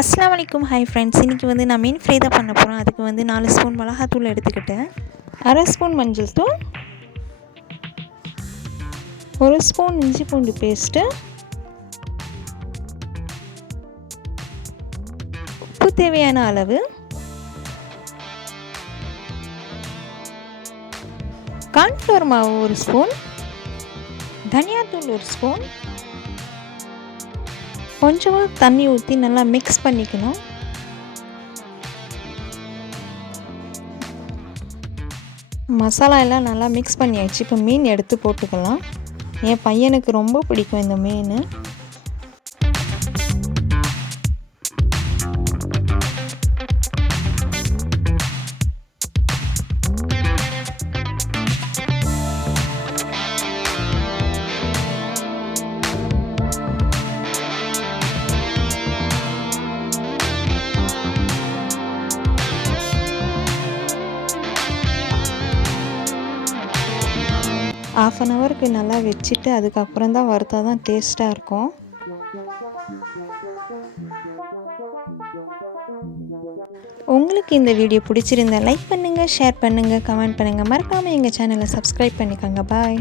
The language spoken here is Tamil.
அஸ்ஸலாமு அலைக்கும். ஹாய் ஃப்ரெண்ட்ஸ், இன்றைக்கி வந்து நான் மீன் ஃப்ரை தான் பண்ண போகிறேன். அதுக்கு வந்து 4 ஸ்பூன் மிளகாத்தூள் எடுத்துக்கிட்டேன், அரை ஸ்பூன் மஞ்சள் தூள், 1 ஸ்பூன் இஞ்சி பூண்டு பேஸ்ட்டு, உப்பு தேவையான அளவு, கார்ன்ஃப்ளவர் மாவு 1 ஸ்பூன், தனியாத்தூள் 1 ஸ்பூன், கொஞ்சமாக தண்ணி ஊற்றி நல்லா மிக்ஸ் பண்ணிக்கணும். மசாலா எல்லாம் நல்லா மிக்ஸ் பண்ணியாச்சு. இப்போ மீன் எடுத்து போட்டுக்கலாம். என் பையனுக்கு ரொம்ப பிடிக்கும் இந்த மீன். ½ அன் ஹவருக்கு நல்லா வச்சுட்டு அதுக்கப்புறம் தான் வறுத்தா தான் டேஸ்ட்டாக இருக்கும். உங்களுக்கு இந்த வீடியோ பிடிச்சிருந்தா லைக் பண்ணுங்கள், ஷேர் பண்ணுங்கள், கமெண்ட் பண்ணுங்கள். மறக்காமல் எங்கள் சேனலை சப்ஸ்கிரைப் பண்ணிக்கோங்க. பாய்.